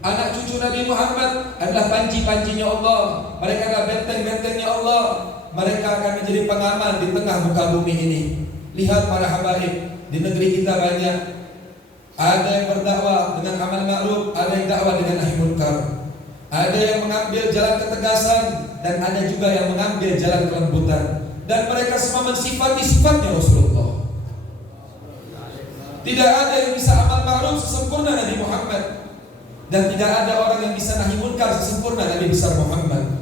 Anak cucu Nabi Muhammad adalah panji-panjinya Allah. Mereka adalah benteng-bentengnya Allah. Mereka akan menjadi pengaman di tengah muka bumi ini. Lihat para habaib, di negeri kita banyak. Ada yang berdakwah dengan amal ma'ruf, ada yang dakwah dengan nahi munkar. Ada yang mengambil jalan ketegasan, dan ada juga yang mengambil jalan kelembutan. Dan mereka semua mensifati sifatnya Rasulullah. Tidak ada yang bisa amal ma'ruf sesempurna Nabi Muhammad, dan tidak ada orang yang bisa nahi munkar sesempurna Nabi besar Muhammad.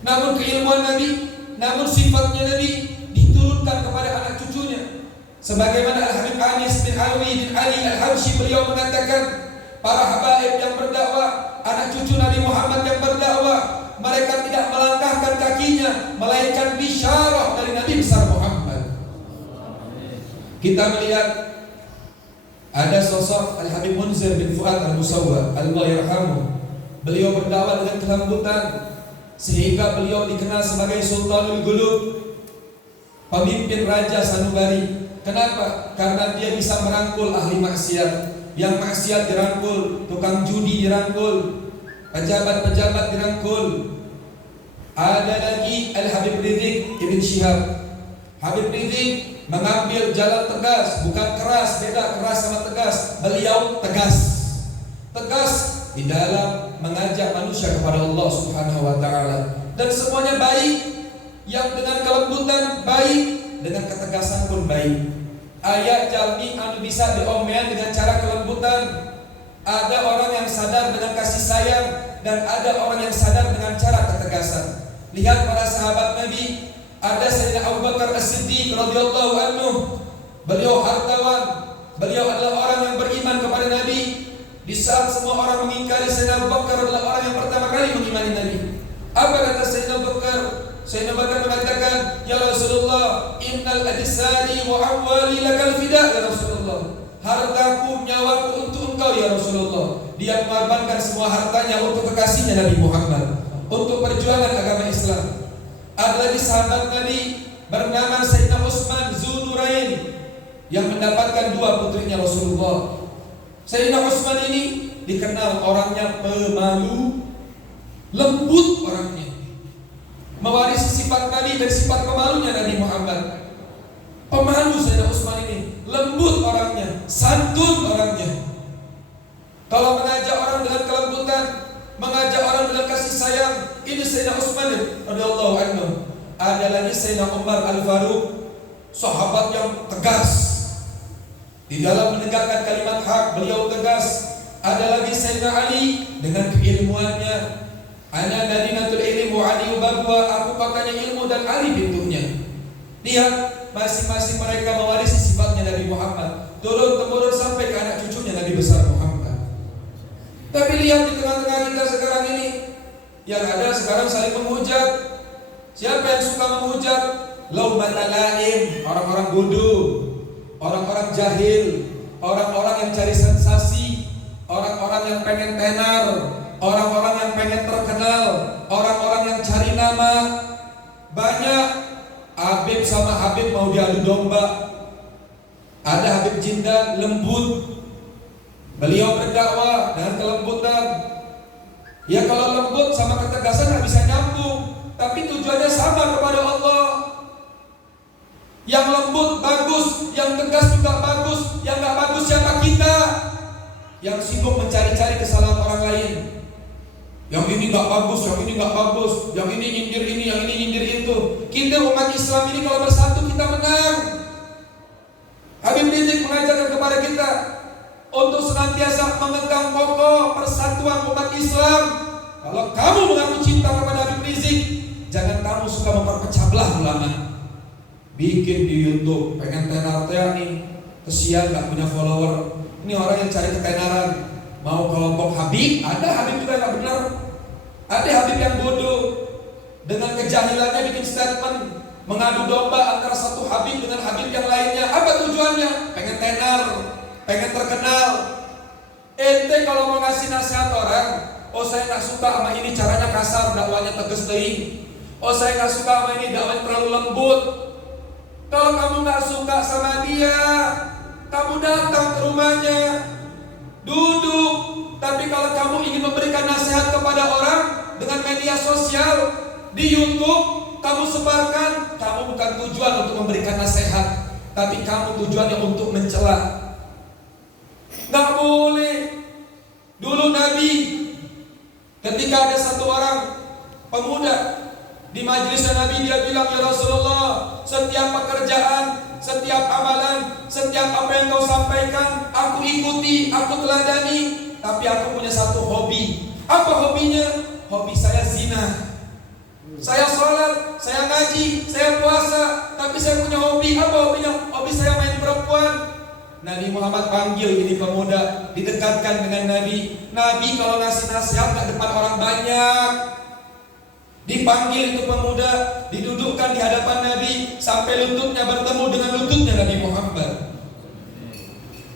Namun keilmuan Nabi, namun sifatnya Nabi diturunkan kepada anak cucunya. Sebagaimana Al-Habib Anis bin Alwi bin Ali Al-Habsyi, beliau mengatakan, para habaib yang berdakwah, anak cucu Nabi Muhammad yang berdakwah, mereka tidak melangkahkan kakinya melainkan bisyarah dari Nabi besar Muhammad. Kita melihat ada sosok Al-Habib Munzir bin Fuad Al-Musawwar, Allah yarhamu. Beliau berdakwah dengan kelembutan sehingga beliau dikenal sebagai Sultanul Gulub, pemimpin Raja Sanubari. Kenapa? Karena dia bisa merangkul ahli maksiat. Yang maksiat dirangkul, tukang judi dirangkul, pejabat-pejabat dirangkul. Ada lagi Al-Habib Ridzik Ibn Syihab. Habib Ridzik mengambil jalan tegas, bukan keras, beda keras sama tegas. Beliau tegas. Tegas di dalam mengajak manusia kepada Allah Subhanahu wa taala. Dan semuanya baik. Yang dengan kelembutan baik, dengan ketegasan pun baik. Ayat jalmi anu bisa diomean dengan cara kelembutan. Ada orang yang sadar dengan kasih sayang, dan ada orang yang sadar dengan cara ketegasan. Lihat para sahabat Nabi. Ada Sayyidina Abu Bakar As-Siddiq radhiyallahu anhu. Beliau hartawan. Beliau adalah orang yang beriman kepada Nabi. Di saat semua orang mengingkari, Sayyidina Abu Bakar adalah orang yang pertama kali mengimani Nabi. Apa kata Sayyidina Abu Bakar? Sayyidina Abu Bakar mengatakan, "Ya Rasulullah, innal adisari wa amwali lakal fida ya Rasulullah." Hartaku, nyawaku untuk engkau ya Rasulullah. Dia mengorbankan semua hartanya untuk kekasihnya Nabi Muhammad, untuk perjuangan agama Islam. Ada lagi sahabat Nabi bernama Sayyidina Utsman Dzunurain yang mendapatkan dua putrinya Rasulullah. Sayyidina Utsman ini dikenal orangnya pemalu, lembut orangnya, mewarisi sifat Nabi dan sifat pemalunya Nabi Muhammad. Pemalu Sayyidina Utsman ini, lembut orangnya, santun orangnya. Kalau mengajak orang dengan kelembutan, mengajak orang dengan kasih sayang, ini Sayyidina Utsman radhiyallahu anhu. Ada lagi Sayyidina Umar Al-Faruq, sahabat yang tegas di dalam menegakkan kalimat hak, beliau tegas. Ada lagi Sayyidina Ali dengan keilmuannya. Ana madinatul ilmi wa Ali babwa, aku pakainya ilmu dan Ali pintunya. Lihat, masing-masing mereka mewarisi sifatnya Nabi Muhammad, turun temurun sampai ke anak cucunya Nabi besar Muhammad. Tapi lihat di tengah-tengah kita sekarang ini, yang ada sekarang saling menghujat. Siapa yang suka menghujat? Laumata laim, orang-orang bodoh, orang-orang jahil, orang-orang yang cari sensasi, orang-orang yang pengen tenar, orang-orang yang pengen terkenal, orang-orang yang cari nama. Banyak Habib sama Habib mau diadu domba. Ada Habib Jindan lembut, beliau berdakwah dengan kelembutan. Ya kalau lembut sama ketegasan nggak bisa nyambung, tapi tujuannya sama kepada Allah. Yang lembut bagus, yang tegas juga bagus. Yang nggak bagus siapa kita? Yang sibuk mencari-cari kesalahan orang lain. Yang ini nggak bagus, yang ini nggak bagus, yang ini nyindir ini, yang ini nyindir itu. Kita umat Islam ini kalau bersatu kita menang. Habib Ridzik mengajarkan kepada kita untuk senantiasa memegang pokok persatuan umat Islam. Kalau kamu mengaku cinta kepada Habib Ridzik, jangan kamu suka memperpecah belah ulama. Bikin di YouTube, pengen tenar-tenar nih, kesian gak punya follower. Ini orang yang cari ketenaran. Mau kelompok Habib, ada Habib juga gak benar. Ada Habib yang bodoh, dengan kejahilannya bikin statement, mengadu domba antara satu Habib dengan Habib yang lainnya. Apa tujuannya? Pengen tenar, pengen terkenal. Ente kalau mau ngasih nasihat orang, oh saya gak suka sama ini caranya kasar, dakwanya tegas deui. Oh saya gak suka sama ini dakwanya terlalu lembut. Kalau kamu gak suka sama dia, kamu datang ke rumahnya, duduk, Tapi kalau kamu ingin memberikan nasihat kepada orang dengan media sosial, di YouTube, kamu sebarkan, kamu bukan tujuan untuk memberikan nasihat, tapi kamu tujuannya untuk mencela. Nggak boleh. Dulu Nabi, ketika ada satu orang pemuda di majelisnya Nabi, dia bilang, ya Rasulullah, setiap pekerjaan, setiap amalan, setiap apa yang kau sampaikan, aku ikuti, aku teladani. Tapi aku punya satu hobi. Apa hobinya? Hobi saya zina. Saya sholat, saya ngaji, saya puasa, tapi saya punya hobi. Apa hobinya? Hobi saya main perempuan. Nabi Muhammad panggil ini pemuda, didekatkan dengan Nabi. Nabi kalau ngasih nasihat gak depan orang banyak. Dipanggil itu pemuda, didudukkan di hadapan Nabi, sampai lututnya bertemu dengan lututnya Nabi Muhammad.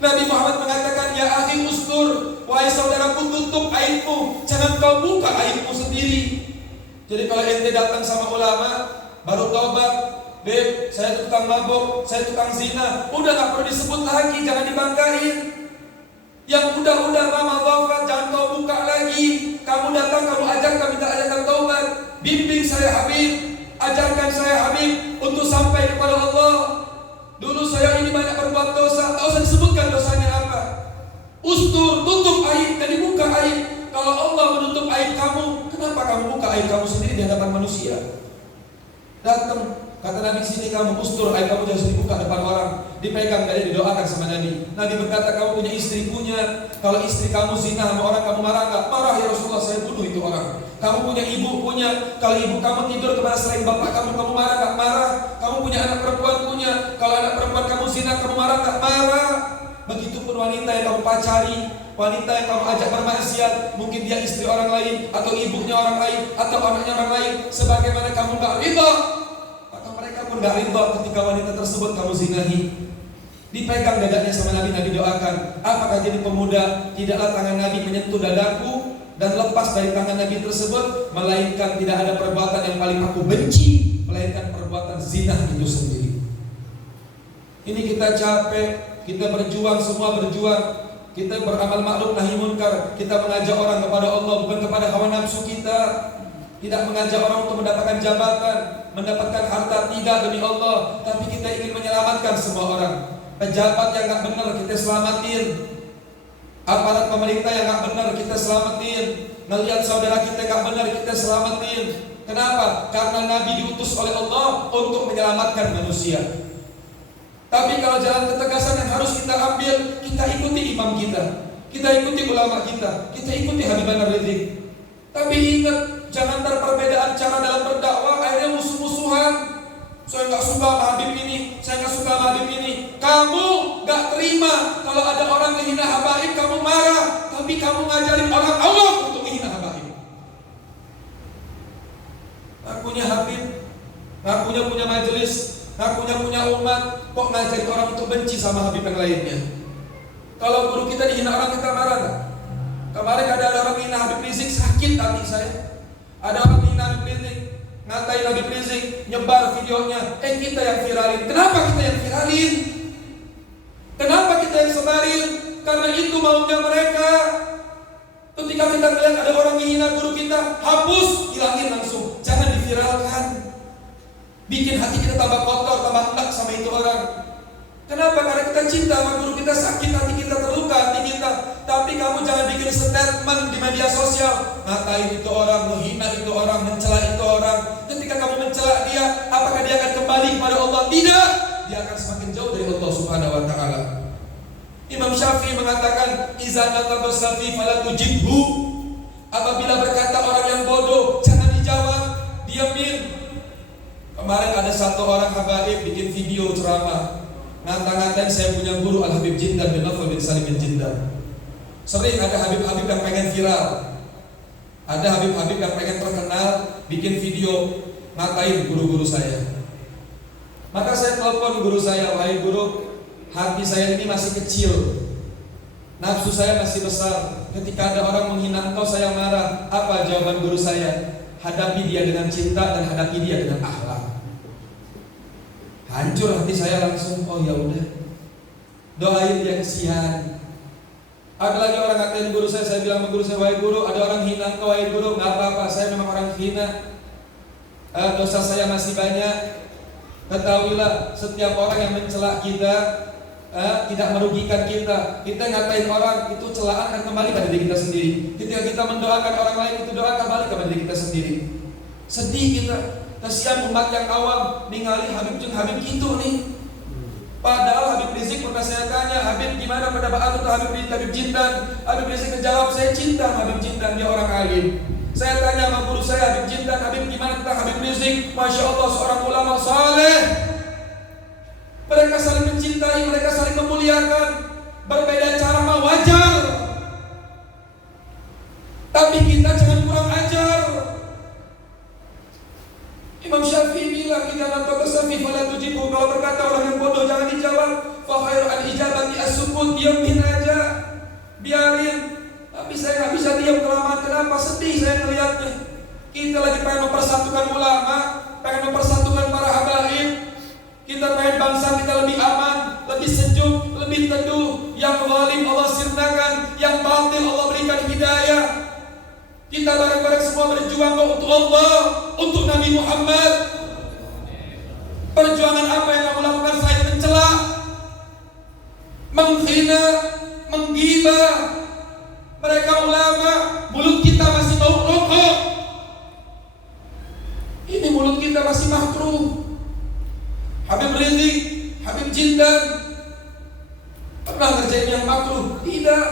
Nabi Muhammad mengatakan, ya akhi ustur, wahai saudaraku, tutup aibmu, jangan kau buka aibmu sendiri. Jadi kalau ente datang sama ulama, baru taubat, Beb, saya tukang mabok, saya tukang zina, udah gak perlu disebut lagi, jangan dibanggain. Yang udah lama wafat, jangan kau buka lagi. Kamu datang, kamu ajarkan, minta ajarkan taubat. Bimbing saya Habib, ajarkan saya Habib untuk sampai kepada Allah. Dulu saya ini banyak berbuat dosa, tak usah disebutkan dosanya apa. Ustur, tutup aib, jadi buka aib. Kalau Allah menutup aib kamu, kenapa kamu buka aib kamu sendiri di hadapan manusia? Datang, kata Nabi, sini kamu ustur, aib kamu jangan dibuka depan orang. Dipegang, dari didoakan sama Nabi. Nabi berkata, kamu punya istri, punya. Kalau istri kamu zina sama orang, kamu marah gak? Marah ya Rasulullah, saya bunuh itu orang. Kamu punya ibu, punya. Kalau ibu kamu tidur kepada selain bapak kamu marah gak? Marah. Kamu punya anak perempuan, punya. Kalau anak perempuan kamu zina, kamu marah gak? Marah. Begitupun wanita yang kamu pacari, wanita yang kamu ajak bermaksiat, mungkin dia istri orang lain, atau ibunya orang lain, atau anaknya orang lain, sebagaimana kamu gak ridha, maka mereka pun gak ridha ketika wanita tersebut kamu zinahi. Dipegang dadanya sama Nabi, Nabi doakan. Apakah jadi pemuda, tidaklah tangan Nabi menyentuh dadaku dan lepas dari tangan Nabi tersebut, melainkan tidak ada perbuatan yang paling aku benci, melainkan perbuatan zina itu sendiri. Ini kita capek, kita berjuang, semua berjuang. Kita beramal ma'ruf nahi munkar, kita mengajak orang kepada Allah, bukan kepada hawa nafsu kita. Tidak mengajak orang untuk mendapatkan jabatan, mendapatkan harta, tidak, demi Allah. Tapi kita ingin menyelamatkan semua orang. Pejabat yang gak benar kita selamatin, aparat pemerintah yang gak benar kita selamatin, ngelihat saudara kita gak benar kita selamatin. Kenapa? Karena Nabi diutus oleh Allah untuk menyelamatkan manusia. Tapi kalau jalan ketegasan yang harus kita ambil, kita ikuti imam kita ikuti ulama kita ikuti Habibana Rizik. Tapi ingat, jangan perbedaan cara dalam berdakwah akhirnya musuh-musuhan. Saya nggak suka sama Habib ini, saya nggak suka sama Habib ini. Kamu nggak terima kalau ada orang menghina habaib, kamu marah. Tapi kamu ngajarin orang Allah untuk menghina habaib. Ngakunya Habib, ngakunya punya majelis, ngakunya punya umat, kok ngajarin orang untuk benci sama Habib yang lainnya. Kalau guru kita dihina orang, kita marah gak? Kemarin ada orang menghina Habib Rizik, sakit hati saya. Ada orang menghina Habib Rizik, ngatain Habib Rizik, nyebar videonya, kita yang viralin. Kenapa kita yang viralin? Kenapa kita yang sebarin? Karena itu maunya mereka. Ketika kita melihat ada orang menghina guru kita, hapus, hilangin langsung, jangan diviralkan. Bikin hati kita tambah kotor, tambah enak sama itu orang. Kenapa? Karena kita cinta sama guru kita, sakit hati kita, terluka hati kita. Tapi kamu jangan bikin statement di media sosial, ngatain itu orang, menghina itu orang, mencela itu orang. Ketika kamu mencela dia, apakah dia akan kembali kepada Allah? Tidak. Dia akan semakin jauh dari Allah Subhanahu wa ta'ala. Imam Syafi'i mengatakan, iza nataba safi fala tujibhu. Apabila berkata orang yang bodoh, jangan dijawab, diamin. Kemarin ada satu orang habaib bikin video ceramah, ngata-ngatain saya punya guru Al-Habib Jindan bin Nawfal bin Salim bin Jindan. Sering ada habib-habib yang pengen viral, ada habib-habib yang pengen terkenal, bikin video ngatain guru-guru saya. Maka saya telepon guru saya, wahai guru, hati saya ini masih kecil, nafsu saya masih besar. Ketika ada orang menghina engkau, saya marah. Apa jawaban guru saya? Hadapi dia dengan cinta dan hadapi dia dengan akhlak. Hancur hati saya langsung. Oh ya udah, doain dia, kesian. Ada lagi orang ngatain guru saya bilang sama guru saya, wahai guru, ada orang hina kau, wahai guru, nggak apa-apa, saya memang orang hina. Dosa saya masih banyak. Ketahuilah, setiap orang yang mencela kita tidak merugikan kita. Kita ngatain orang, itu celaan akan kembali pada diri kita sendiri. Ketika kita mendoakan orang lain, itu doa kembali kepada diri kita sendiri. Sedih kita, kasihan umat yang awam ningali Habib jeung Habib gitu nih. Padahal Habib Rizik pernah saya tanya, Habib gimana pada Pak atau Habib Jindan? Habib Rizik menjawab, saya cinta Habib Jindan, dia orang alim. Saya tanya sama guru saya Habib Jindan, Habib gimana tentang Habib Rizik? Masya Allah, seorang ulama saleh. Mereka saling mencintai, mereka saling memuliakan. Berbeda cara mah wajar, tapi kita jangan kurang ajar. Imam Syafi'i bilang, "Idza lam tasafi fala tujibu." Kalau berkata orang yang bodoh jangan dijawab. Fa khairu al-ijabati as-sukut, diamin aja, biarin. Tapi saya nggak bisa diam kelamaan. Kenapa? Sedih saya melihatnya. Kita lagi pengen mempersatukan ulama, pengen mempersatukan para habaib. Kita pengen bangsa kita lebih aman, lebih sejuk, lebih teduh. Yang zalim Allah sirnakan, yang batil Allah berikan hidayah. Kita bareng-bareng semua berjuang untuk Allah, untuk Nabi Muhammad. Perjuangan apa yang kamu lakukan selain mencela, menghina, menggibah mereka ulama? Mulut kita masih bau rokok. Ini mulut kita masih makruh. Habib Rizik, Habib Jindan pernah ngerjain yang makruh? Tidak.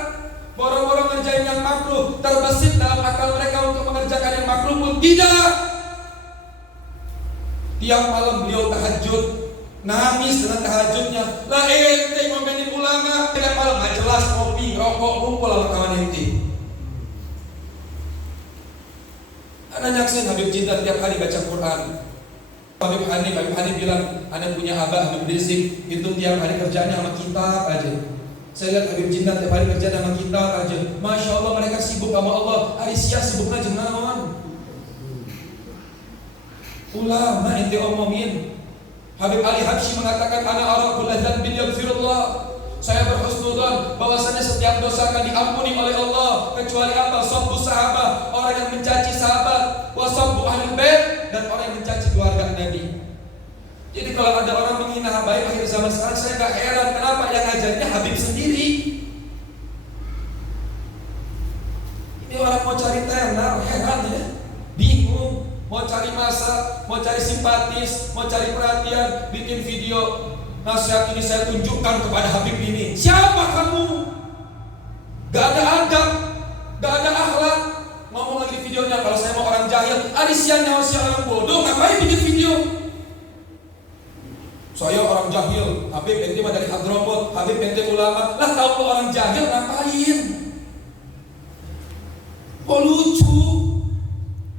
Boro-boro ngerjain yang makruh, terbesit dalam akal mereka untuk mengerjakan yang makruh pun tidak. Tiap malam beliau tahajud, nangis dengan tahajudnya. Lah ente ngomenin ulama, tiap malam nggak jelas, kopi, rokok, ngumpul sama kawan ente. Anak nyaksin Habib Jindan tiap hari baca Quran. Habib Hanif bilang, anak punya abah Habib Rizik, itu tiap hari kerjanya sama kitab aja. Saya lihat Habib Jindan tiap hari kerja sama kitab aja. Masya Allah, mereka sibuk sama Allah. Aisyah sibuknya jengawan. Ulama ente omongin. Habib Ali Habsyi mengatakan, ana ara kullu dzanbin yaghfirullah. Saya berhusnudzon bahwasanya setiap dosa akan diampuni oleh Allah kecuali apa? Sabbu sahabat, orang yang mencaci sahabat, wa sabbu ahlul bait, dan orang yang mencaci keluarga Nabi. Jadi kalau ada orang menghina habaib akhir zaman sekarang, saya gak heran kenapa yang ngajarnya Habib sendiri. Ini orang mau cari tenar, heran ya, bingung, mau cari masa, mau cari simpatis, mau cari perhatian, bikin video. Nasihat ini saya tunjukkan kepada Habib ini. Siapa kamu? Gak ada adab, gak ada akhlak. Ngomong lagi di videonya, kalau saya mau orang jahil, Arisian nyawa si orang bodoh, ngapain bikin video? Saya orang jahil, Habib ente mah dari Hadramut, Habib ente ulama. Lah tahu lu orang jahil ngapain? Kok lucu?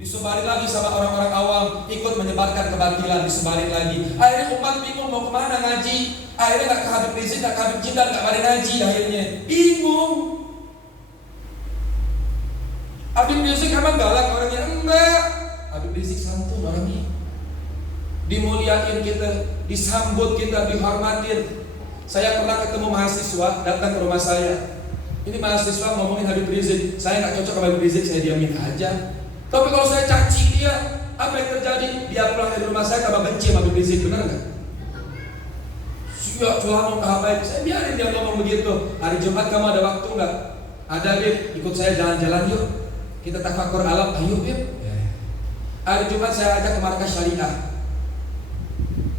Disebarin lagi sama orang-orang awam, ikut menyebarkan kebatilan, disebarin lagi. Akhirnya umat bingung mau kemana ngaji. Akhirnya gak ke Habib Rizik, gak ke Habib Jindan, gak pada ngaji akhirnya. Bingung. Habib Rizik emang galak orangnya? Enggak. Habib Rizik santun orangnya. Dimuliain kita, disambut kita, dihormatin. Saya pernah ketemu mahasiswa datang ke rumah saya. Ini mahasiswa ngomongin Habib Rizik. Saya gak cocok sama Habib Rizik, saya diamin aja. Tapi kalau saya caci dia, apa yang terjadi? Dia pulang dari rumah saya tambah benci sama Habib Rizik, benar nggak? Siap, ngomong ke habaib, saya biarin dia ngomong begitu. Hari Jumat kamu ada waktu nggak? Ada, Bib, ikut saya jalan-jalan yuk. Kita tafakur alam, ayo Bib. Hari Jumat saya ajak ke markas syariah.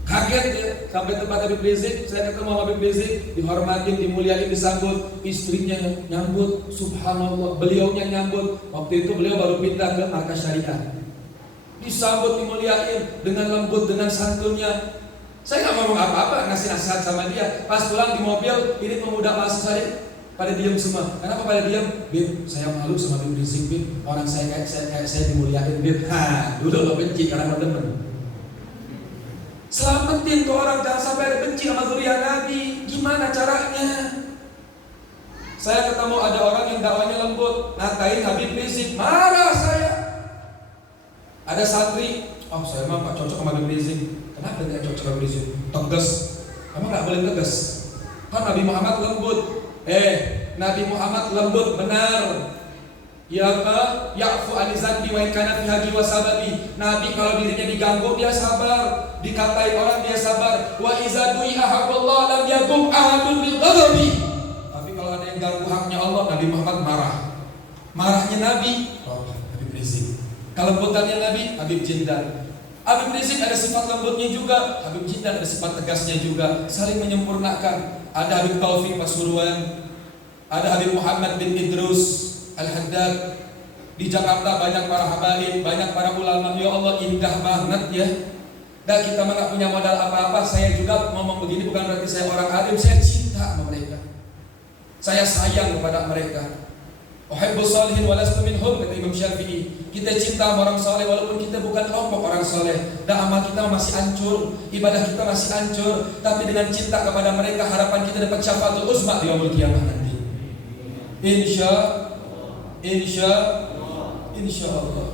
Kaget dia, sampai tempat Habib Rizik, saya ketemu sama Habib Rizik, dihormatin, dimuliain, disambut, istrinya nyambut, subhanallah, beliaunya nyambut. Waktu itu beliau baru pindah ke markas syariah. Disambut, dimuliain dengan lembut, dengan santunnya. Saya nggak ngomong apa-apa, ngasih nasihat sama dia. Pas pulang di mobil, ini pemuda mahasiswa pada diam semua. Kenapa pada diam? Bib, saya malu sama Habib Rizik, Bib. Orang saya kayak saya dimuliain, Bib. Dulu lo benci karena temen. Selamatin tuh orang, jangan sampai ada benci sama zuriat Nabi. Gimana caranya? Saya ketemu ada orang yang dakwanya lembut, ngatain Habib Rizik, marah saya. Ada santri, oh saya mah gak cocok sama Habib Rizik. Kenapa gak cocok sama Habib Rizik? Tegas. Emang gak boleh tegas? Kan Nabi Muhammad lembut. Nabi Muhammad lembut, benar. Ya'fu anizanbi wa in kana fi haqi wa sababi. Nabi kalau dirinya diganggu dia sabar, dikatai orang dia sabar. Wa iza du'i'a haqqullah lam yakum ahadun bil ghadabi. Tapi kalau ada yang ganggu haknya Allah, Nabi Muhammad marah. Marahnya Nabi, Habib Rizik. Kelembutannya Nabi, Habib Jindan. Habib Rizik ada sifat lembutnya juga, Habib Jindan ada sifat tegasnya juga, saling menyempurnakan. Ada Habib Taufik Pasuruan, ada Habib Muhammad bin Idrus Al-Haddad. Di Jakarta banyak para habaib, banyak para ulama. Ya Allah, indah banget ya. Dan kita nggak punya modal apa-apa. Saya juga ngomong begini bukan berarti saya orang alim. Saya cinta sama mereka. Saya sayang kepada mereka. Uhibbus shalihin wa lastu minhum, kata Imam Syafi'i. Kita cinta sama orang soleh walaupun kita bukan kelompok orang soleh. Dan amal kita masih hancur, ibadah kita masih hancur. Tapi dengan cinta kepada mereka, harapan kita dapat syafaatul uzma di yaumul qiyamah nanti. Insya Allah.